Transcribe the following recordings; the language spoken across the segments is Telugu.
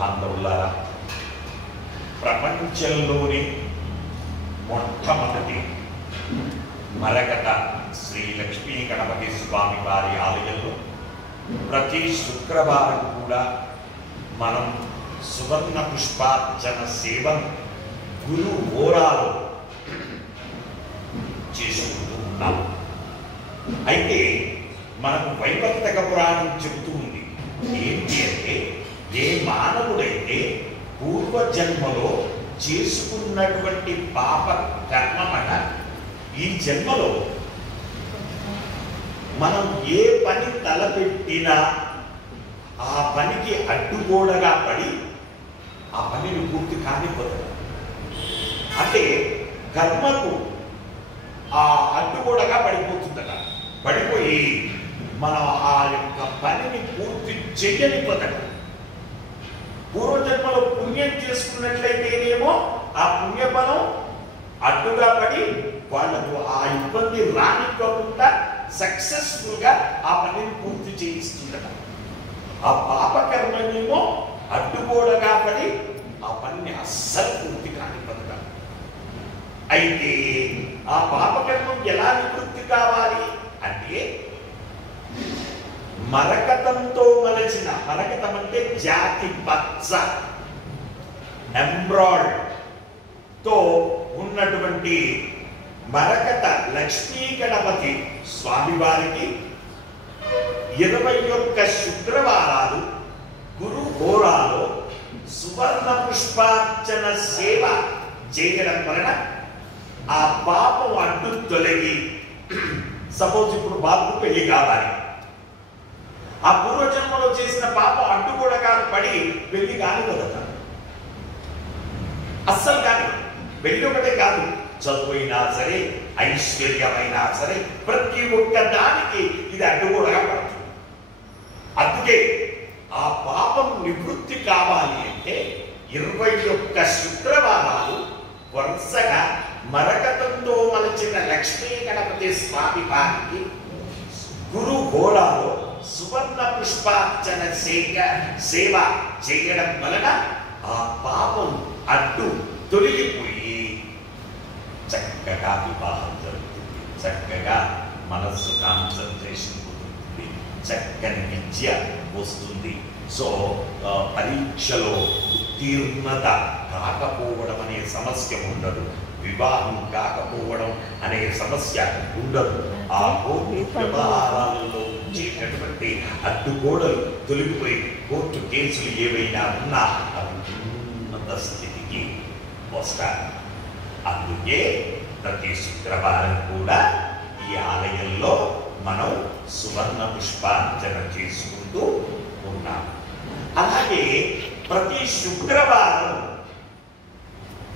బాంధవులారా, ప్రపంచంలోని మొట్టమొదటి మరకత శ్రీ లక్ష్మీ గణపతి స్వామి వారి ఆలయంలో ప్రతి శుక్రవారం కూడా మనం సువర్ణ పుష్పార్చన సేవను గురు హోరాలో చేసుకుంటూ ఉన్నాం. అయితే మనకు వైవర్తక పురాణం చెబుతూ ఉంది ఏంటి అంటే, ఏ మానవుడైతే పూర్వజన్మలో చేసుకున్నటువంటి పాప కర్మమట ఈ జన్మలో మనం ఏ పని తలపెట్టినా ఆ పనికి అడ్డుగోడగా పడి ఆ పనిని పూర్తి కానిపోతుంది. అంటే కర్మకు ఆ అడ్డుగోడగా పడిపోతుందట. పడిపోయి మనం ఆ యొక్క పనిని పూర్తి చెయ్యనిపోతాడు. పూర్వజన్మలో పుణ్యం చేసుకున్నట్లయితేనేమో ఆ పుణ్యఫలం అడ్డుగా పడి వాళ్ళకు ఆ ఇబ్బంది రానివ్వకుండా సక్సెస్ఫుల్ గా ఆ పనిని పూర్తి చేయిస్తుందట. ఆ పాపకర్మనేమో అడ్డుగోడగా పడి ఆ పనిని అస్సలు పూర్తి కానివ్వదట. అయితే ఆ పాపకర్మం ఎలా నివృత్తి కావాలి అంటే, మరకతంతో మలచిన, మరకతం అంటే జాతి పచ్చ ఎంబ్రాయిడ్ తో ఉన్నటువంటి మరకత లక్ష్మీ గణపతి స్వామి వారికి 21 శుక్రవారాలు గురు హోరాలో సువర్ణ పుష్పార్చన సేవ చేయడం వలన ఆ పాపం అడ్డు తొలగి, సపోజ్ ఇప్పుడు బాబుకు పెళ్లి కావాలి, ఆ పూర్వజన్మలో చేసిన పాపం అడ్డుగోడగా పడి పెళ్లి కానివ్వదట. అస్సలు కాని పెళ్లి ఒకటే కాదు, చదువైనా సరే, ఐశ్వర్యమైనా సరే, ప్రతి ఒక్క దానికి ఇది అడ్డుగోడగా పడుతుంది. అందుకే ఆ పాపం నివృత్తి కావాలి అంటే 21 శుక్రవారాలు వరుసగా మరకతంతో మలచిన లక్ష్మీ గణపతి స్వామి వారికి గురు హోరాలో సువర్ణ పుష్పార్చన సేవ చేయడం వలన ఆ పాపం అడ్డు తొలగిపోయి చక్కగా వివాహం జరుగుతుంది, చక్కగా మనస్సు కాన్సన్ట్రేషన్ కుదురుతుంది, చక్కని విద్య వస్తుంది. సో పరీక్షలో ఉత్తీర్ణత కాకపోవడం అనే సమస్య ఉండదు, వివాహం కాకపోవడం అనే సమస్య ఉండదు. ఆ కోర్టు వ్యవహారాలలో వచ్చేటటువంటి అడ్డుగోడలు తొలగిపోయి కోర్టు కేసులు ఏవైనా ఉన్నా అవి ఉన్నత స్థితికి వస్తారు. అందుకే ప్రతి శుక్రవారం కూడా ఈ ఆలయంలో మనం సువర్ణ పుష్పార్చన చేసుకుంటూ ఉన్నాం. అలాగే ప్రతి శుక్రవారం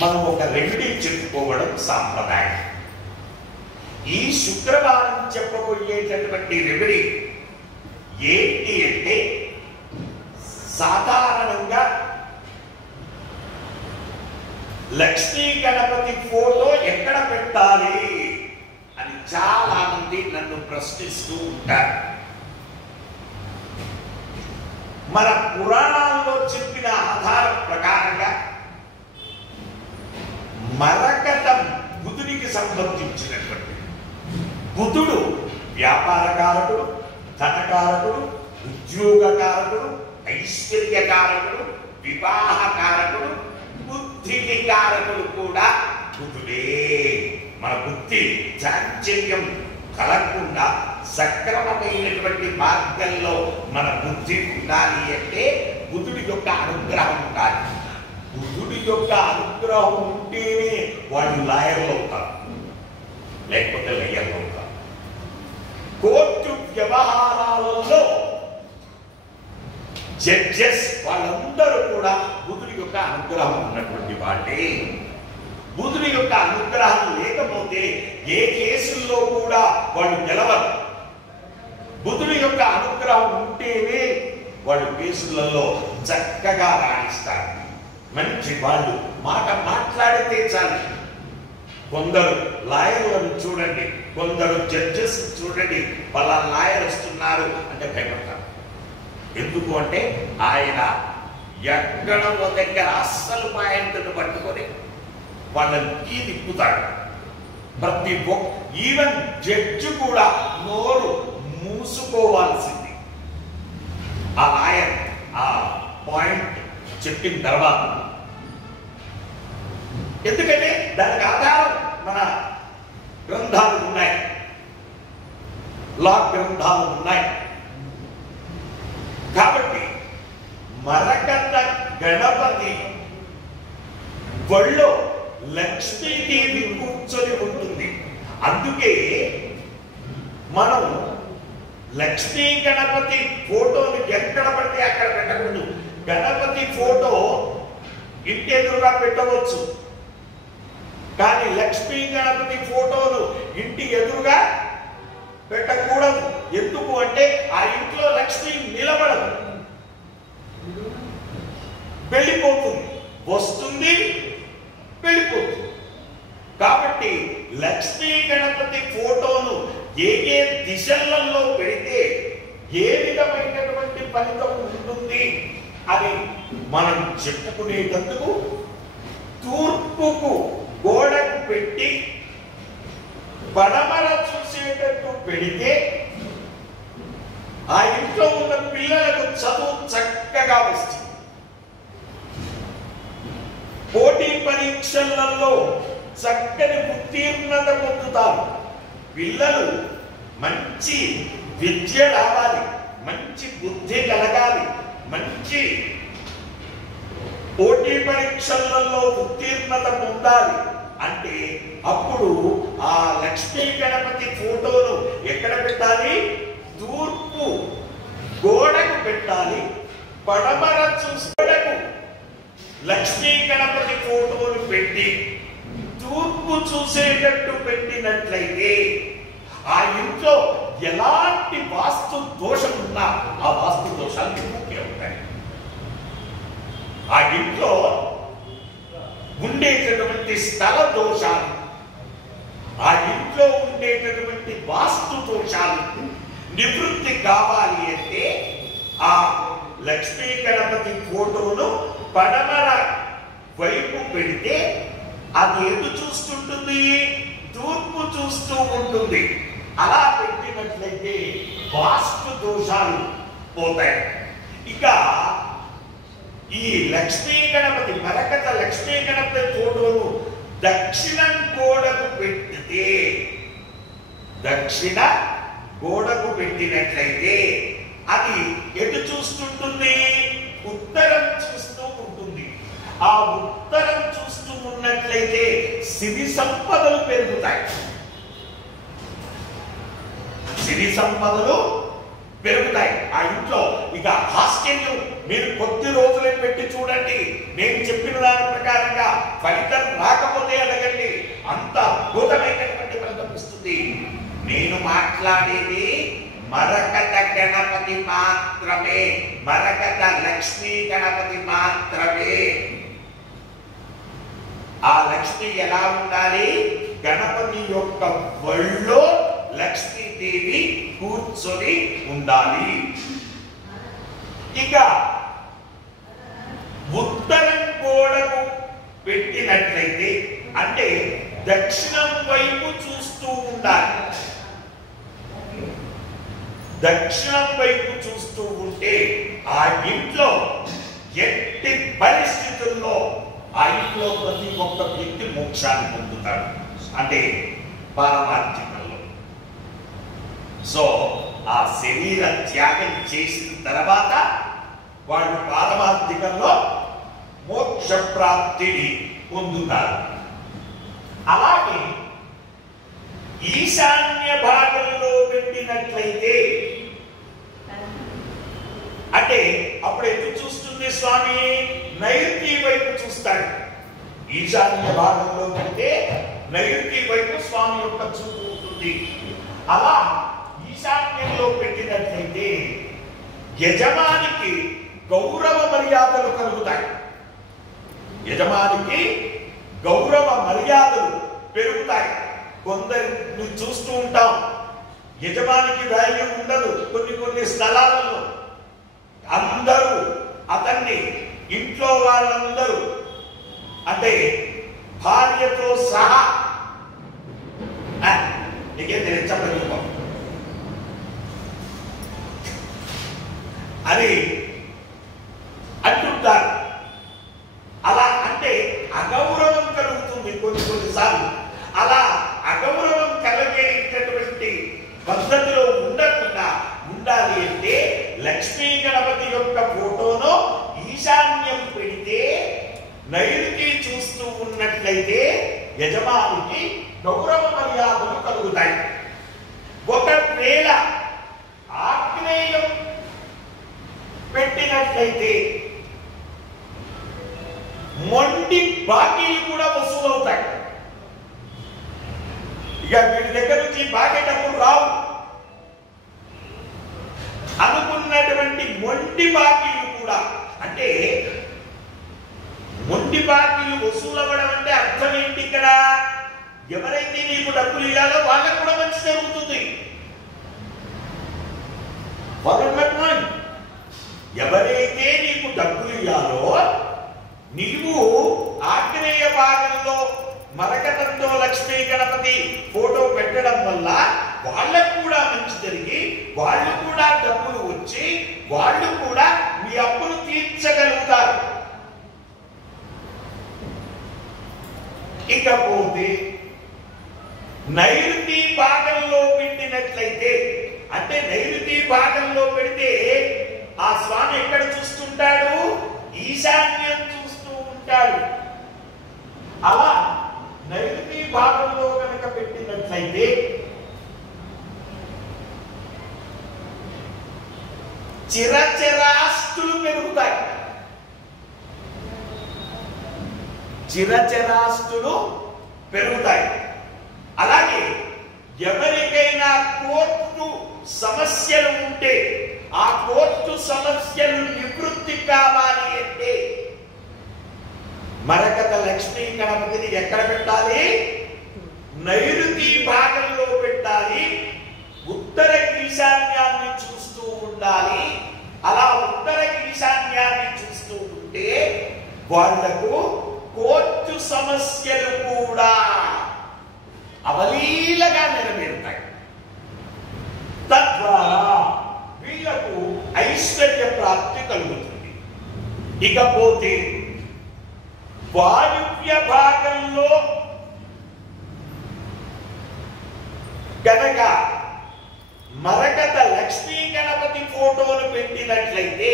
మనం ఒక రెమెడీ చెప్పుకోవడం సాంప్రదాయం. ఈ శుక్రవారం చెప్పబోయేటటువంటి రెమెడీ ఏంటి అంటే, సాధారణంగా లక్ష్మీ గణపతి ఫోటో ఎక్కడ పెట్టాలి అని చాలా మంది నన్ను ప్రశ్నిస్తూ ఉంటారు. మన పురాణాల్లో చెప్పిన ఆధార ప్రకారంగా మరకతం బుధునికి సంబంధించినటువంటి, బుధుడు వ్యాపారకారకుడు, ధనకారకుడు, ఉద్యోగకారకుడు, ఐశ్వర్యకారకుడు, వివాహకారకుడు, బుద్ధికి కారకుడు కూడా బుధుడే. మన బుద్ధి చాంచల్యం కలగకుండా సక్రమమైనటువంటి మార్గంలో మన బుద్ధి ఉండాలి అంటే బుధుడి యొక్క అనుగ్రహం ఉండాలి. బుధుడి యొక్క అనుగ్రహం ఉంటేనే వాళ్ళు లాయర్లు అవుతారు, లేకపోతే లయర్లు అవుతారు. కోర్టు వ్యవహారాలలో జడ్జెస్ వాళ్ళందరూ కూడా బుధుడి యొక్క అనుగ్రహం ఉన్నటువంటి వాళ్ళే. బుధుడి యొక్క అనుగ్రహం లేకపోతే ఏ కేసుల్లో కూడా వాళ్ళు గెలవరు. బుధుడి యొక్క అనుగ్రహం ఉంటేనే వాళ్ళు కేసులలో చక్కగా రాణిస్తారు. మంచి వాళ్ళు మాట మాట్లాడితే చాలు. కొందరు లాయర్లను చూడండి, కొందరు జడ్జెస్ చూడండి, పలానా లాయర్ వస్తున్నారు అంటే భయపడతారు. ఎందుకు అంటే ఆయన ఎక్కడ ఓ దగ్గర అస్సలు పాయింట్ను పట్టుకొని వాళ్ళని తిప్పుతాడు. ప్రతి ఈవెన్ జడ్జి కూడా నోరు మూసుకోవాల్సింది ఆ లాయర్ ఆ పాయింట్ చెప్పిన తర్వాత. ఎందుకంటే దానికి ఆధారం మన గ్రంథాలు ఉన్నాయి, లా గ్రంథాలు ఉన్నాయి. కాబట్టి మరకత గణపతి ఒళ్ళో లక్ష్మీదేవి కూర్చొని ఉంటుంది. అందుకే మనం లక్ష్మీ గణపతి ఫోటోని ఎక్కడ పడితే అక్కడ పెట్టకూడదు. గణపతి ఫోటో ఇంటి ఎదురుగా పెట్టవచ్చు, కానీ లక్ష్మీ గణపతి ఫోటోను ఇంటి ఎదురుగా పెట్టకూడదు. ఎందుకు అంటే ఆ ఇంట్లో లక్ష్మి నిలబడదు, వెళ్ళిపోతుంది, వస్తుంది, వెళ్ళిపోతుంది. కాబట్టి లక్ష్మీ గణపతి ఫోటోను ఏ ఏ దిశలలో పెడితే ఏ విధమైనటువంటి ఫలితం ఉంటుంది అని మనం చెప్పుకునేటందుకు తూర్పుకు గోడకు పెట్టి పడమర చూసేటట్టు పెడితే ఆ ఇంట్లో ఉన్న పిల్లలకు చదువు చక్కగా వస్తుంది. పోటీ పరీక్షలలో చక్కని ఉత్తీర్ణత పొందుతారు. పిల్లలు మంచి విద్య రావాలి, మంచి బుద్ధి కలగాలి, మంచి పోటీ పరీక్షలలో ఉత్తీర్ణత పొందాలి అంటే అప్పుడు ఆ లక్ష్మీ గణపతి ఫోటోను ఎక్కడ పెట్టాలి? తూర్పు గోడకు పెట్టాలి. పడమర చూసుకోడకు లక్ష్మీ గణపతి ఫోటోను పెట్టి తూర్పు చూసేటట్టు పెట్టినట్లయితే ఆ ఇంట్లో ఎలాంటి వాస్తు దోషం ఉన్నా ఆ వాస్తు దోషాలు ముఖ్యం ఉంటాయి. ఆ ఇంట్లో ఉండేటటువంటి స్థల దోషాలు, ఆ ఇంట్లో ఉండేటటువంటి వాస్తు దోషాలు నివృత్తి కావాలి అంటే ఆ లక్ష్మీ గణపతి ఫోటోను పడమర వైపు పెడితే అది ఎటు చూస్తుంటుంది? తూర్పు చూస్తూ ఉంటుంది. అలా పెట్టినట్లయితే వాస్తు దోషాలు పోతాయి. ఇక ఈ లక్ష్మీ గణపతి మరకత లక్ష్మీ గణపతి ఫోటోను దక్షిణం గోడకు పెట్టితే, దక్షిణ గోడకు పెట్టినట్లయితే అది ఎటు చూస్తుంటుంది? ఉత్తరం చూస్తూ ఉంటుంది. ఆ ఉత్తరం చూస్తూ ఉన్నట్లయితే సిరి సంపదలు పెరుగుతాయి. సిరి సంపదలు పెరుగుతాయి ఆ ఇంట్లో. ఇక హాస్యం మీరు కొద్ది రోజులే పెట్టి చూడండి. నేను చెప్పిన దాని ప్రకారంగా ఫలితం రాకపోతే అడగండి, అంత అద్భుతమైనటువంటి ఫలితం ఇస్తుంది. నేను మాట్లాడేది మరకత గణపతి మాత్రమే, మరకత లక్ష్మీ గణపతి మాత్రమే. ఆ లక్ష్మి ఎలా ఉండాలి? గణపతి యొక్క ఒళ్ళో లక్ష్మీదేవి కూర్చొని ఉండాలి. ఇక ఉత్తరం గోడకు పెట్టినట్లయితే అంటే దక్షిణం వైపు చూస్తూ ఉండాలి. దక్షిణం వైపు చూస్తూ ఉంటే ఆ ఇంట్లో ఎట్టి పరిస్థితుల్లో ఆ ఇంట్లో ప్రతి ఒక్క వ్యక్తి మోక్షాన్ని పొందుతాడు, అంటే పారమార్థికంలో. సో ఆ శరీర త్యాగం చేసిన తర్వాత వాళ్ళు పారమార్థికంలో మోక్ష ప్రాప్తిని పొందుతారు. అలాగే ఈశాన్య భాగంలో పెట్టినట్లయితే అంటే అప్పుడు ఎటు చూస్తుంది స్వామి? నైరుతి వైపు చూస్తాడు. ఈశాన్య భాగంలో పెడితే నైరుతి వైపు స్వామి యొక్క చూపు ఉంటుంది. అలా ఈశాన్యంలో పెట్టినట్లయితే యజమానికి గౌరవ మర్యాదలు కలుగుతాయి. యజమానికి గౌరవ మర్యాదలు పెరుగుతాయి. కొందరిని చూస్తూ ఉంటాం, యజమానికి వాల్యూ ఉండదు. కొన్ని స్థలాలలో అందరూ అతన్ని ఇంట్లో వాళ్ళందరూ అంటే భార్యతో సహా నీకేం తెలియదు చెప్పలేదు అని అంటుంటారు. అలా అంటే అగౌరవం కలుగుతుంది కొన్నిసార్లు. అలా అగౌరవం కలిగేటటువంటి పద్ధతిలో ఉండకుండా ఉండాలి అంటే లక్ష్మీ గణపతి యొక్క ఫోటోను ఈశాన్యం పెడితే నైరుతి చూస్తూ ఉన్నట్లయితే యజమానికి గౌరవ మర్యాదలు కలుగుతాయి. ఒకవేళ ఆగ్నేయం పెట్టినట్లయితే మొండి బాకీలు కూడా వసూలవుతాయి. ఇక వీడి దగ్గర నుంచి బాకీ డబ్బులు రావు అనుకున్నటువంటి మొండి బాకీలు కూడా, అంటే మొండి బాకీలు వసూలవ్వడం అంటే అర్థం ఏంటి? ఇక్కడ ఎవరైతే నీకు డబ్బులు ఇవ్వాలో వాళ్ళకు కూడా మంచి జరుగుతుంది. ఎవరైతే నీకు డబ్బులు ఇవ్వాలో నీవు ఆగ్నేయ భాగంలో మరకతంతో లక్ష్మీ గణపతి ఫోటో పెట్టడం వల్ల వాళ్ళకు కూడా మంచి జరిగి వాళ్ళు కూడా డబ్బులు వచ్చి వాళ్ళు కూడా మీ అప్పులు తీర్చగలుగుతారు. ఇకపోతే నైరుతి భాగంలో పెట్టినట్లయితే, అంటే నైరుతి భాగంలో పెడితే ఆ స్వామి ఎక్కడ చూస్తుంటాడు? ఈశాన్యం చూస్తూ ఉంటాడు. అలా నైరుతి భాగంలో కనుక పెట్టినట్లయితే చిరచరాస్తులు పెరుగుతాయి. చిరచరాస్తులు పెరుగుతాయి. అలాగే ఎవరికైనా కోర్టు సమస్యలు ఉంటే ఆ కోర్టు సమస్యలు నివృత్తి కావాలి అంటే మరకత లక్ష్మీ గణపతిని ఎక్కడ పెట్టాలి? నైరుతి భాగంలో పెట్టాలి. ఉత్తర ఈశాన్యాన్ని చూస్తూ ఉండాలి. అలా ఉత్తర ఈశాన్యాన్ని చూస్తూ ఉంటే వాళ్లకు కోర్టు సమస్యలు కూడా అవలీలగా నెరవేరుతాయి. తద్వారా వీళ్లకు ఐశ్వర్య ప్రాప్తి కలుగుతుంది. ఇకపోతే వాయువ్య భాగంలో కనుక మరకత లక్ష్మీ గణపతి ఫోటోను పెట్టినట్లయితే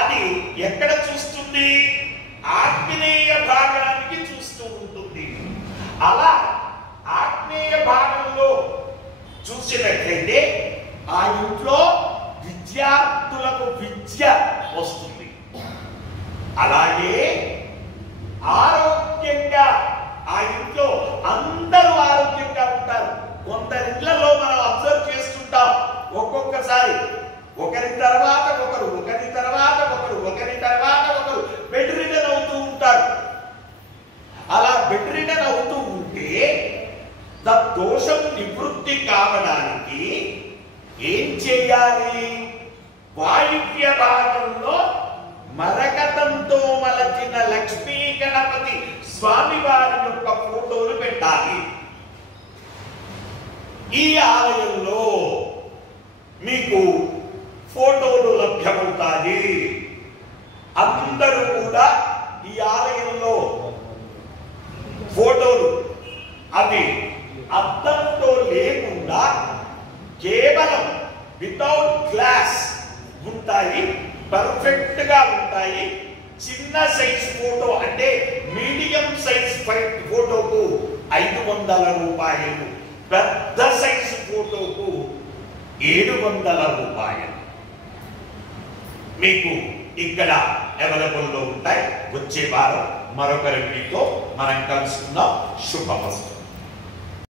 అది ఎక్కడ చూస్తుంది? ఆగ్నేయ భాగానికి చూస్తూ ఉంటుంది. అలా ఆగ్నేయ భాగంలో చూసినట్లయితే ఆ ఇంట్లో విద్యార్థులకు విద్య వస్తుంది. అలాగే ఆరోగ్యంగా ఆ ఇంట్లో అందరూ ఆరోగ్యంగా ఉంటారు. కొందరి ఇళ్లలో మనం అబ్జర్వ్ చేస్తుంటాం, ఒక్కొక్కసారి ఒకరి తర్వాత ఒకరు, ఒకరి తర్వాత ఒకరు, ఒకరి తర్వాత ఒకరు బెడ్ రిడన్ అవుతూ ఉంటారు. అలా బెడ్ రిడన్ అవుతూ ఉంటే దోషం నివృత్తి కావడానికి ఏం చేయాలి? వాయువ్య భాగంలో మరకతంతో మలచిన లక్ష్మీ గణపతి స్వామి వారి యొక్క ఫోటోలు పెట్టాలి. ఈ ఆలయంలో మీకు ఫోటోలు లభ్యమవుతాయి. అందరూ కూడా ఈ ఆలయంలో ఫోటోలు అవి అద్దంతో లేకుండా కేవలం వితౌట్ గ్లాస్ ఉంటాయి. పర్ఫెక్ట్ గా ఉంటాయి. చిన్న సైజ్ ఫోటో అంటే మీడియం సైజ్ ఫోటోకు 500 రూపాయలు, పెద్ద సైజ్ ఫోటోకు 700 రూపాయలు మీకు ఇక్కడ అవైలబుల్ లో ఉంటాయి. వచ్చే వారం మరొక రివ్యూతో మనం కలుసుకుందాం. శుభమస్తు.